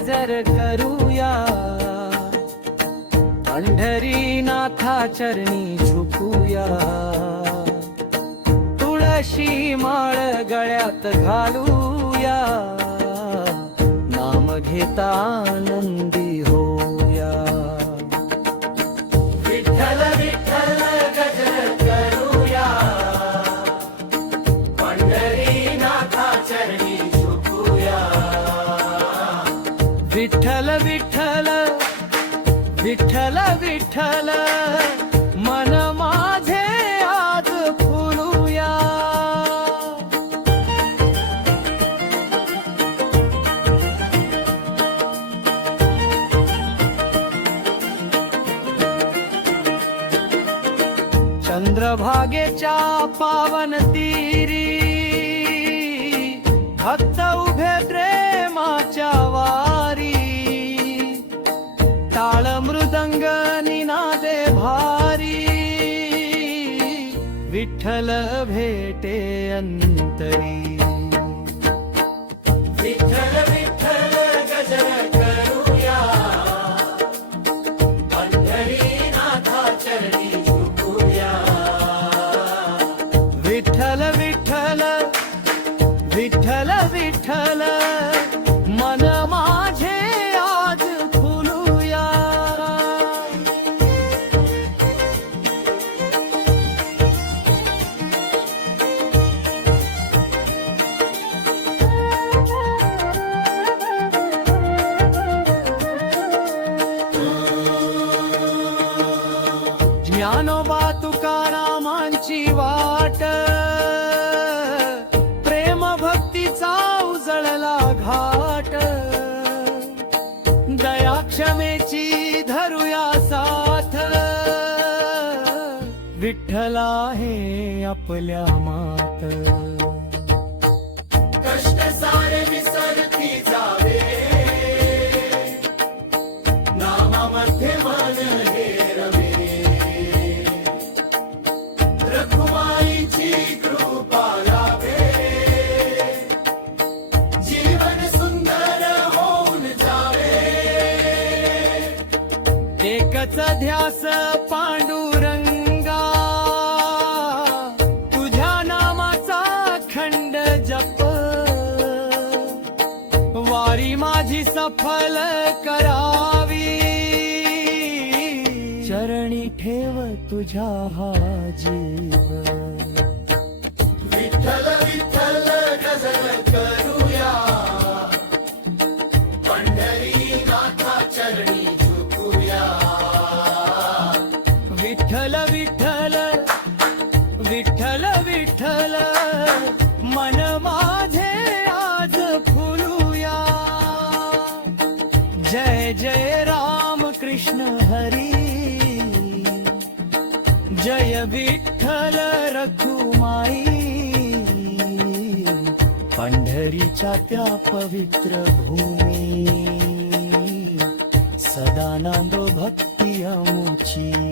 गजर करूया, पंढरीनाथा चरणी झुकूया, तुळशी माळ गळ्यात घालूया, नाम घेता आनंदी होऊया. विठ्ठल विठ्ठल गजर करूया, पंढरीनाथा चरणी झुकूया. विठ्ठल विठ्ठल विठ्ठल विठ्ठल मन माझे आज फुलूया. चंद्रभागेच्या पावन तीरी भक्त उभे प्रेमाच्या वारी, टाळ मृदंग निनादे भारी, विठ्ठल भेटे अंतरी. विठ्ठल विठ्ठल गजर करूया, पंढरीनाथा चरणी झुकूया. विठ्ठल विठ्ठल विठ्ठल विठ्ठल मन माझे आज फुलूया. ज्ञानोबा तुकारामांची वाट, प्रेम भक्तीचा उजळला घाट, दया क्षमेची धरूया साथ, विठ्ठल आहे आपल्या मात. कष्ट सारे विसरती जावे, नामामध्ये मन हे रवे, रखुमाईची कृपा लाभे, जीवन सुंदर होऊन जावे. एकच ध्यास पांडुरंगा, तुझ्या नामाचा खंड जप, वारी माझी सफल करावी, चरणी ठेव तुझ्या हा जीव. विठ्ठल विठ्ठल गजर करूया, पंढरीनाथा चरणी झुकूया. विठ्ठल विठ्ठल विठ्ठल विठ्ठल मन माझे आज फुलूया. जय जय राम कृष्ण हरी, जय विठ्ठल रखुमाई. पंढरीच्या त्या पवित्र भूमी, सदा नांदो भक्ती अमुची.